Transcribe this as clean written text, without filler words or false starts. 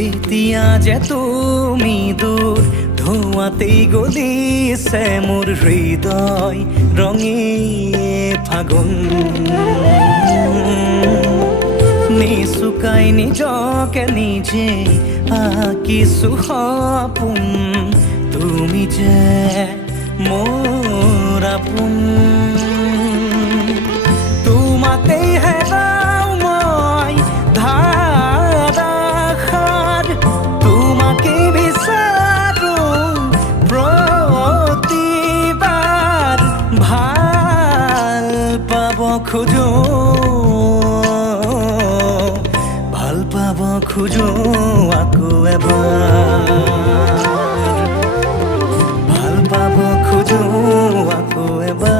এতিয়া যে তুমি দূৰ ধোঁৱাতেই গলিছে মোৰ হৃদয় ৰঙী ফাগুন নিচুকাই নিজকে নিজে আঁকিছো সপোন তুমি যে মোৰ আপোন তোমাতেই হেৰাও মই ধাৰাসাৰ তোমাকেই বিচাৰো প্ৰতিবাৰ ভাল পাব খোজো খোজো আকৌ এবাৰ ভাল পাব খোজো আকৌ এবাৰ